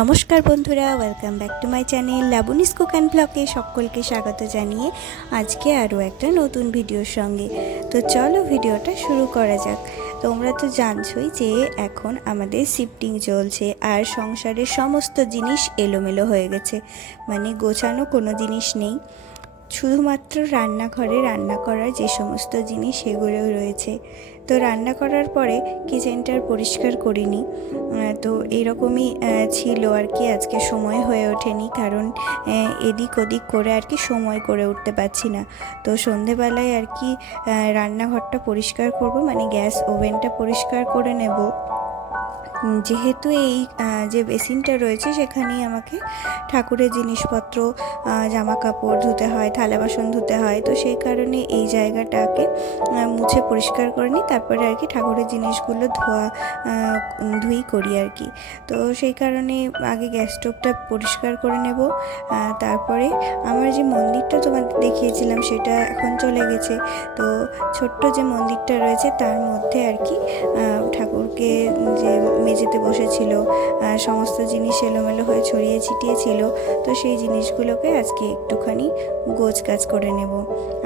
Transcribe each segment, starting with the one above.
নমস্কার বন্ধুরা, welcome back to my channel Labani's cook and ব্লগে সকলকে স্বাগত জানিয়ে আজকে আরও একটা নতুন ভিডিওর সঙ্গে। তো চলো ভিডিওটা শুরু করা যাক। তোমরা তো জানছোই যে এখন আমাদের শিফটিং চলছে আর সংসারের সমস্ত জিনিস এলোমেলো হয়ে গেছে, মানে গোছানো কোনো জিনিস নেই। শুধুমাত্র রান্নাঘরে রান্না করার যে সমস্ত জিনিস সেগুলো রয়েছে। তো রান্না করার পরে কিচেনটার পরিষ্কার করিনি, তো এইরকমই ছিল আর কি। আজকে সময় হয়ে ওঠেনি, কারণ এদিক ওদিক করে আর কি সময় করে উঠতে পারছি না। তো সন্ধেবেলায় আর কি রান্নাঘরটা পরিষ্কার করব, মানে গ্যাস ওভেনটা পরিষ্কার করে নেব। যেহেতু এই যে বেসিনটা রয়েছে সেখানেই আমাকে ঠাকুরের জিনিসপত্র, জামা কাপড় ধুতে হয়, থালা বাসন ধুতে হয়, তো সেই কারণে এই জায়গাটাকে মুছে পরিষ্কার করে নিই। তারপরে আর কি ঠাকুরের জিনিসগুলো ধুই করি আর কি। তো সেই কারণে আগে গ্যাস স্টোভটা পরিষ্কার করে নেব। তারপরে আমার যে মন্দিরটা তোমাদের দেখিয়েছিলাম সেটা এখন চলে গেছে। তো ছোট্ট যে মন্দিরটা রয়েছে তার মধ্যে আর কি ঠাকুরকে যে মেঝেতে বসেছিল, সমস্ত জিনিস এলোমেলো হয়ে ছড়িয়ে ছিটিয়ে ছিল, তো সেই জিনিসগুলোকে আজকে একটুখানি গোছগাছ করে নেব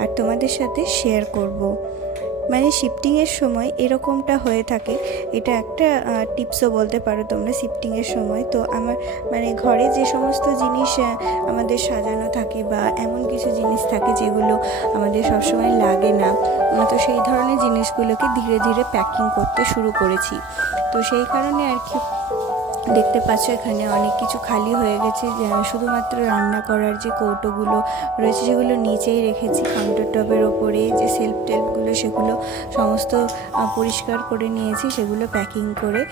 আর তোমাদের সাথে শেয়ার করব। মানে শিফটিংয়ের সময় এরকমটা হয়ে থাকে, এটা একটা টিপসও বলতে পারো তোমরা শিফটিংয়ের সময়। তো আমার মানে ঘরে যে সমস্ত জিনিস আমাদের সাজানো থাকে বা এমন কিছু জিনিস থাকে যেগুলো আমাদের সবসময় লাগে না, তো সেই ধরনের জিনিসগুলোকে ধীরে ধীরে প্যাকিং করতে শুরু করেছি। তো সেই কারণে আর কি দেখতে পাচ্ছ এখানে অনেক কিছু খালি হয়ে গেছে। শুধুমাত্র রান্না করার যে কৌটোগুলো রয়েছে সেগুলো নিচেই রেখেছি, কাউন্টার টপের ওপরে যে সেলফ টেলফগুলো সেগুলো সমস্ত পরিষ্কার করে নিয়েছি, সেগুলো প্যাকিং করে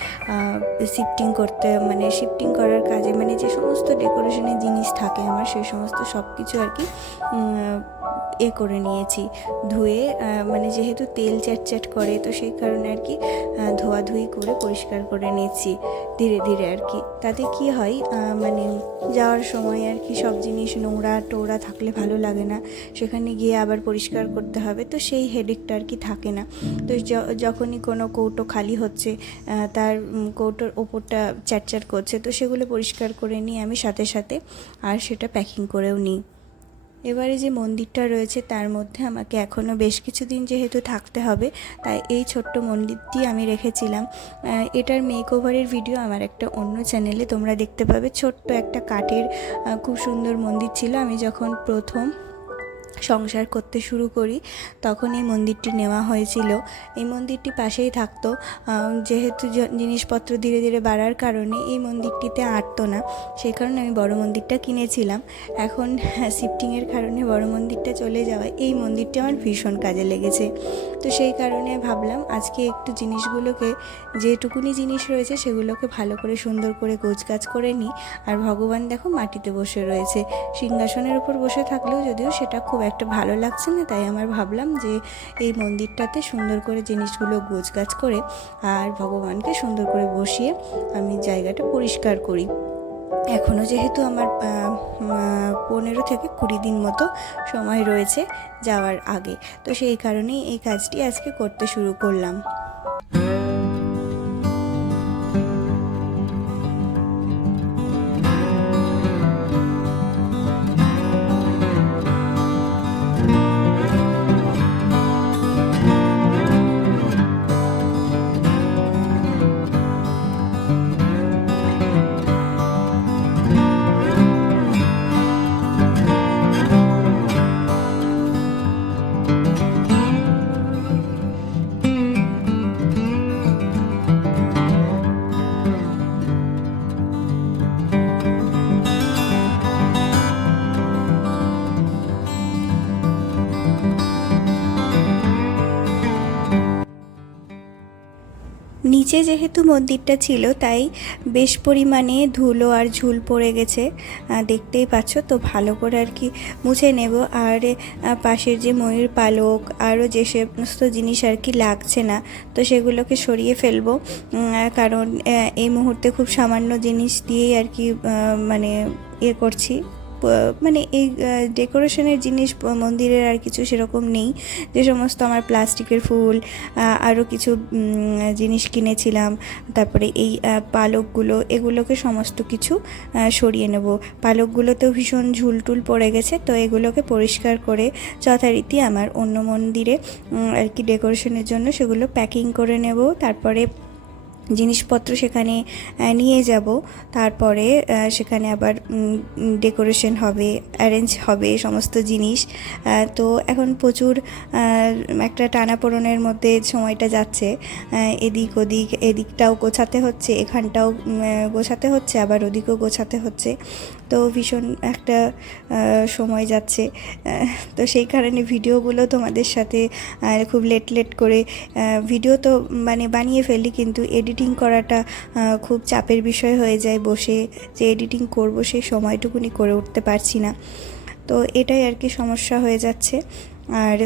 শিফটিং করার কাজে, মানে যে সমস্ত ডেকোরেশনের জিনিস থাকে আমার সেই সমস্ত সব কিছু আর কি করে নিয়েছি ধুয়ে। মানে যেহেতু তেল চ্যাটচ্যাট করে, তো সেই কারণে আর কি ধোয়াধুয়ি করে পরিষ্কার করে নিয়েছি ধীরে ধীরে আর কি। তাতে কি হয়, মানে যাওয়ার সময় আর কি সব জিনিস নোংরা টোংরা থাকলে ভালো লাগে না, সেখানে গিয়ে আবার পরিষ্কার করতে হবে, তো সেই হেডেকটা আর কি থাকে না। তো যখনই কোনো কৌটো খালি হচ্ছে, তার কৌটোর ওপরটা চ্যাটচ্যাট করছে, তো সেগুলো পরিষ্কার করে নিই আমি সাথে সাথে, আর সেটা প্যাকিং করেও নিই। এবারে যে মন্দিরটা রয়েছে তার মধ্যে আমাকে এখনও বেশ কিছুদিন যেহেতু থাকতে হবে, তাই এই ছোট্ট মন্দিরটি আমি রেখেছিলাম। এটার মেকওভারের ভিডিও আমার একটা অন্য চ্যানেলে তোমরা দেখতে পাবে। ছোট্ট একটা কাঠের খুব সুন্দর মন্দির ছিল। আমি যখন প্রথম সংসার করতে শুরু করি তখন এই মন্দিরটি নেওয়া হয়েছিল। এই মন্দিরটি পাশেই থাকতো, যেহেতু জিনিসপত্র ধীরে ধীরে বাড়ার কারণে এই মন্দিরটিতে আটতো না, সেই কারণে আমি বড় মন্দিরটা কিনেছিলাম। এখন শিফটিংয়ের কারণে বড় মন্দিরটা চলে যাওয়ায় এই মন্দিরটি আমার ভীষণ কাজে লেগেছে। তো সেই কারণে ভাবলাম আজকে একটু জিনিসগুলোকে, যেটুকুনি জিনিস রয়েছে সেগুলোকে ভালো করে সুন্দর করে গোছগাছ করে নিই। আর ভগবান দেখো মাটিতে বসে রয়েছে, সিংহাসনের উপর বসে থাকলেও যদিও সেটা খুব একটা ভালো লাগছে না, তাই আমার ভাবলাম যে এই মন্দিরটাতে সুন্দর করে জিনিসগুলো গোছগাছ করে আর ভগবানকে সুন্দর করে বসিয়ে আমি জায়গাটা পরিষ্কার করি। এখনও যেহেতু আমার 15 থেকে 20 দিন মতো সময় রয়েছে যাওয়ার আগে, তো সেই কারণেই এই কাজটি আজকে করতে শুরু করলাম। নিচে যেহেতু মন্দিরটা ছিল তাই বেশ পরিমাণে ধুলো আর ঝুল পড়ে গেছে, দেখতেই পাচ্ছ। তো ভালো করে আর কি মুছে নেব। আর পাশের যে ময়ূর পালক আরও যে সমস্ত জিনিস আর কি লাগছে না, তো সেগুলোকে সরিয়ে ফেলবো, কারণ এই মুহূর্তে খুব সামান্য জিনিস দিয়েই আর কি মানে করছি, মানে এই ডেকোরেশনের জিনিস মন্দিরের আর কিছু সেরকম নেই। যে সমস্ত আমার প্লাস্টিকের ফুল, আরও কিছু জিনিস কিনেছিলাম, তারপরে এই পালকগুলো, এগুলোকে সমস্ত কিছু সরিয়ে নেব। পালকগুলোতেও ভীষণ ঝুলটুল পড়ে গেছে, তো এগুলোকে পরিষ্কার করে যথারীতি আমার অন্য মন্দিরে আর কি ডেকোরেশনের জন্য সেগুলো প্যাকিং করে নেব। তারপরে জিনিসপত্র সেখানে নিয়ে যাব, তারপরে সেখানে আবার ডেকোরেশন হবে, অ্যারেঞ্জ হবে সমস্ত জিনিস। তো এখন প্রচুর একটা টানাপোড়েনের মধ্যে সময়টা যাচ্ছে। এদিক ওদিক, এদিকটাও গোছাতে হচ্ছে, এখানটাও গোছাতে হচ্ছে, আবার ওদিকেও গোছাতে হচ্ছে। তো ভীষণ একটা সময় যাচ্ছে। তো সেই কারণে ভিডিওগুলো তোমাদের সাথে খুব লেট করে ভিডিও তো মানে বানিয়ে ফেলি, কিন্তু এডিটিং করাটা খুব চাপের বিষয় হয়ে যায়। বসে যে এডিটিং করব সেই সময়টুকুনি করে উঠতে পারছি না, তো এটাই আর কি সমস্যা হয়ে যাচ্ছে। আর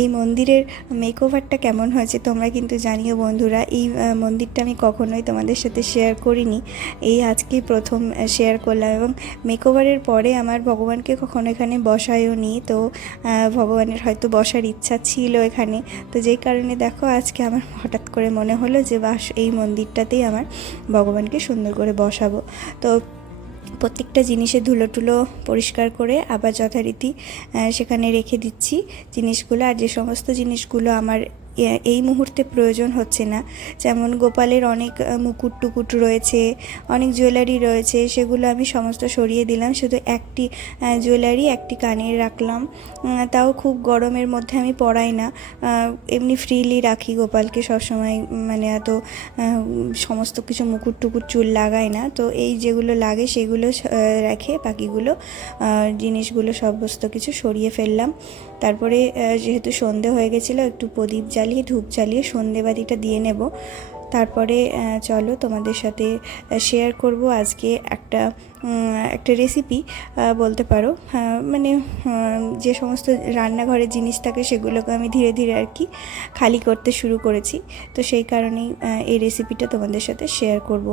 এই মন্দিরের মেকওভারটা কেমন হয়েছে তোমরা কিন্তু জানিও বন্ধুরা। এই মন্দিরটা আমি কখনোই তোমাদের সাথে শেয়ার করিনি, এই আজকেই প্রথম শেয়ার করলাম। এবং মেকওভারের পরে আমার ভগবানকে কখনো এখানে বসায়ও নি, তো ভগবানের হয়তো বসার ইচ্ছা ছিল এখানে, তো যেই কারণে দেখো আজকে আমার হঠাৎ করে মনে হলো যে বাস এই মন্দিরটাতেই আমার ভগবানকে সুন্দর করে বসাবো। তো প্রত্যেকটা জিনিসে ধুলো টুলো পরিষ্কার করে আবার যথারীতি সেখানে রেখে দিচ্ছি জিনিসগুলো। আর যে সমস্ত জিনিসগুলো আমার এই মুহূর্তে প্রয়োজন হচ্ছে না, যেমন গোপালের অনেক মুকুট টুকুট রয়েছে, অনেক জুয়েলারি রয়েছে, সেগুলো আমি সমস্ত সরিয়ে দিলাম। শুধু একটি জুয়েলারি, একটি কানের রাখলাম, তাও খুব গরমের মধ্যে আমি পরাই না, এমনি ফ্রিলি রাখি গোপালকে সবসময়, মানে এত সমস্ত কিছু মুকুট টুকুট চুল লাগাই না। তো এই যেগুলো লাগে সেগুলো রেখে বাকিগুলো জিনিসগুলো সমস্ত কিছু সরিয়ে ফেললাম। তারপরে যেহেতু সন্ধে হয়ে গেছিলো, একটু প্রদীপ জ্বালিয়ে ধূপ জ্বালিয়ে সন্ধেবাতিটা দিয়ে নেব। তারপরে চলো তোমাদের সাথে শেয়ার করব আজকে একটা রেসিপি বলতে পারো। মানে যে সমস্ত রান্নাঘরের জিনিস থাকে সেগুলোকে আমি ধীরে ধীরে আর কি খালি করতে শুরু করেছি, তো সেই কারণেই এই রেসিপিটা তোমাদের সাথে শেয়ার করব।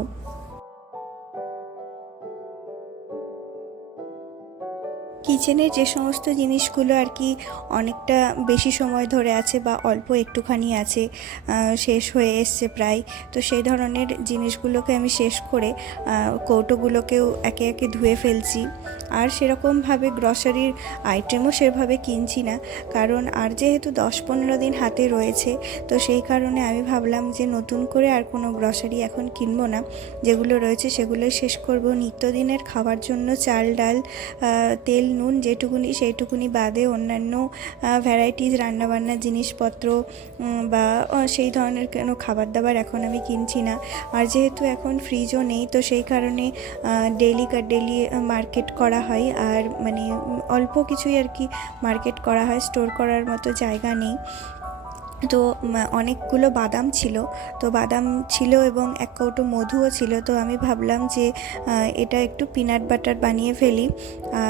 কিচেনের যে সমস্ত জিনিসগুলো আর কি অনেকটা বেশি সময় ধরে আছে বা অল্প একটুখানি আছে, শেষ হয়ে এসছে প্রায়, তো সেই ধরনের জিনিসগুলোকে আমি শেষ করে কৌটোগুলোকেও একে একে ধুয়ে ফেলছি। আর সেরকমভাবে গ্রসারির আইটেমও সেভাবে কিনছি না, কারণ আর যেহেতু 10-15 দিন হাতে রয়েছে, তো সেই কারণে আমি ভাবলাম যে নতুন করে আর কোনো গ্রসারি এখন কিনবো না, যেগুলো রয়েছে সেগুলোই শেষ করব। নিত্যদিনের খাবার জন্য চাল ডাল তেল নুন যেটুকুনি সেইটুকুনি বাদে অন্যান্য ভ্যারাইটিস রান্নাবান্নার জিনিসপত্র বা সেই ধরনের কোনো খাবার দাবার এখন আমি কিনছি না। আর যেহেতু এখন ফ্রিজও নেই, তো সেই কারণে ডেলি মার্কেট করা হয়, আর মানে অল্প কিছুই আর কি মার্কেট করা হয়, স্টোর করার মতো জায়গা নেই। তো অনেকগুলো বাদাম ছিল, তো বাদাম ছিল এবং এক কৌটো মধুও ছিল, তো আমি ভাবলাম যে এটা একটু পিনাট বাটার বানিয়ে ফেলি।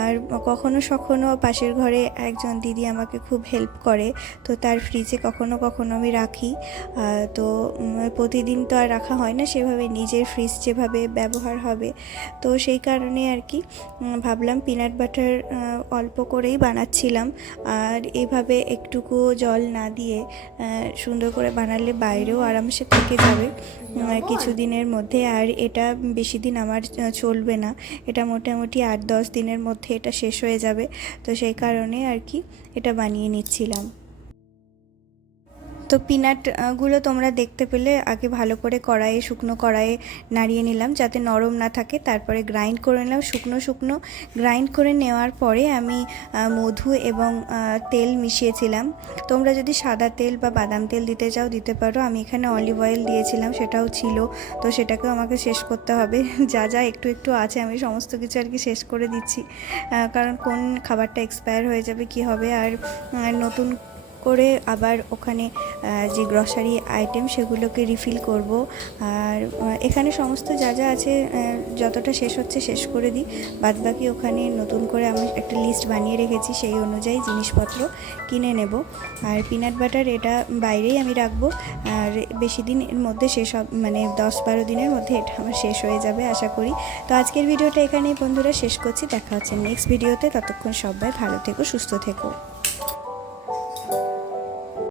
আর কখনো পাশের ঘরে একজন দিদি আমাকে খুব হেল্প করে, তো তার ফ্রিজে কখনো আমি রাখি। তো প্রতিদিন তো আর রাখা হয় না সেভাবে, নিজের ফ্রিজ যেভাবে ব্যবহার হবে, তো সেই কারণে আর কি ভাবলাম পিনাট বাটার অল্প করেই বানাচ্ছিলাম। আর এভাবে একটুকু জল না দিয়ে সুন্দর করে বানালে বাইরেও আরামসে থেকে যাবে কিছুদিনের মধ্যে। আর এটা বেশি দিন আমার চলবে না, এটা মোটামুটি 8-10 দিনের মধ্যে এটা শেষ হয়ে যাবে, তো সেই কারণে আর কি এটা বানিয়ে নিচ্ছিলাম। তো পিনাটগুলো তোমরা দেখতে পেলে আগে ভালো করে শুকনো কড়াইয়ে নাড়িয়ে নিলাম যাতে নরম না থাকে, তারপরে গ্রাইন্ড করে নিলাম শুকনো গ্রাইন্ড করে নেওয়ার পরে আমি মধু এবং তেল মিশিয়েছিলাম। তোমরা যদি সাদা তেল বা বাদাম তেল দিতে চাও দিতে পারো, আমি এখানে অলিভ অয়েল দিয়েছিলাম, সেটাও ছিল, তো সেটাকেও আমাকে শেষ করতে হবে। যা একটু আছে আমি সমস্ত কিছু আর কি শেষ করে দিচ্ছি, কারণ কোন খাবারটা এক্সপায়ার হয়ে যাবে কি হবে। আর নতুন করে আবার ওখানে যে গ্রসারি আইটেম সেগুলোকে রিফিল করব। আর এখানে সমস্ত যা যা আছে যতটা শেষ হচ্ছে শেষ করে দিই, বাদবাকি ওখানে নতুন করে আমি একটা লিস্ট বানিয়ে রেখেছি, সেই অনুযায়ী জিনিসপত্র কিনে নেব। আর পিনাট বাটার এটা বাইরেই আমি রাখবো, আর বেশি দিন এর মধ্যে শেষ মানে 10-12 দিনের মধ্যে এটা আমার শেষ হয়ে যাবে আশা করি। তো আজকের ভিডিওটা এখানেই বন্ধুরা শেষ করছি, দেখা হচ্ছে নেক্সট ভিডিওতে। ততক্ষণ সবাই ভালো থেকো, সুস্থ থেকো।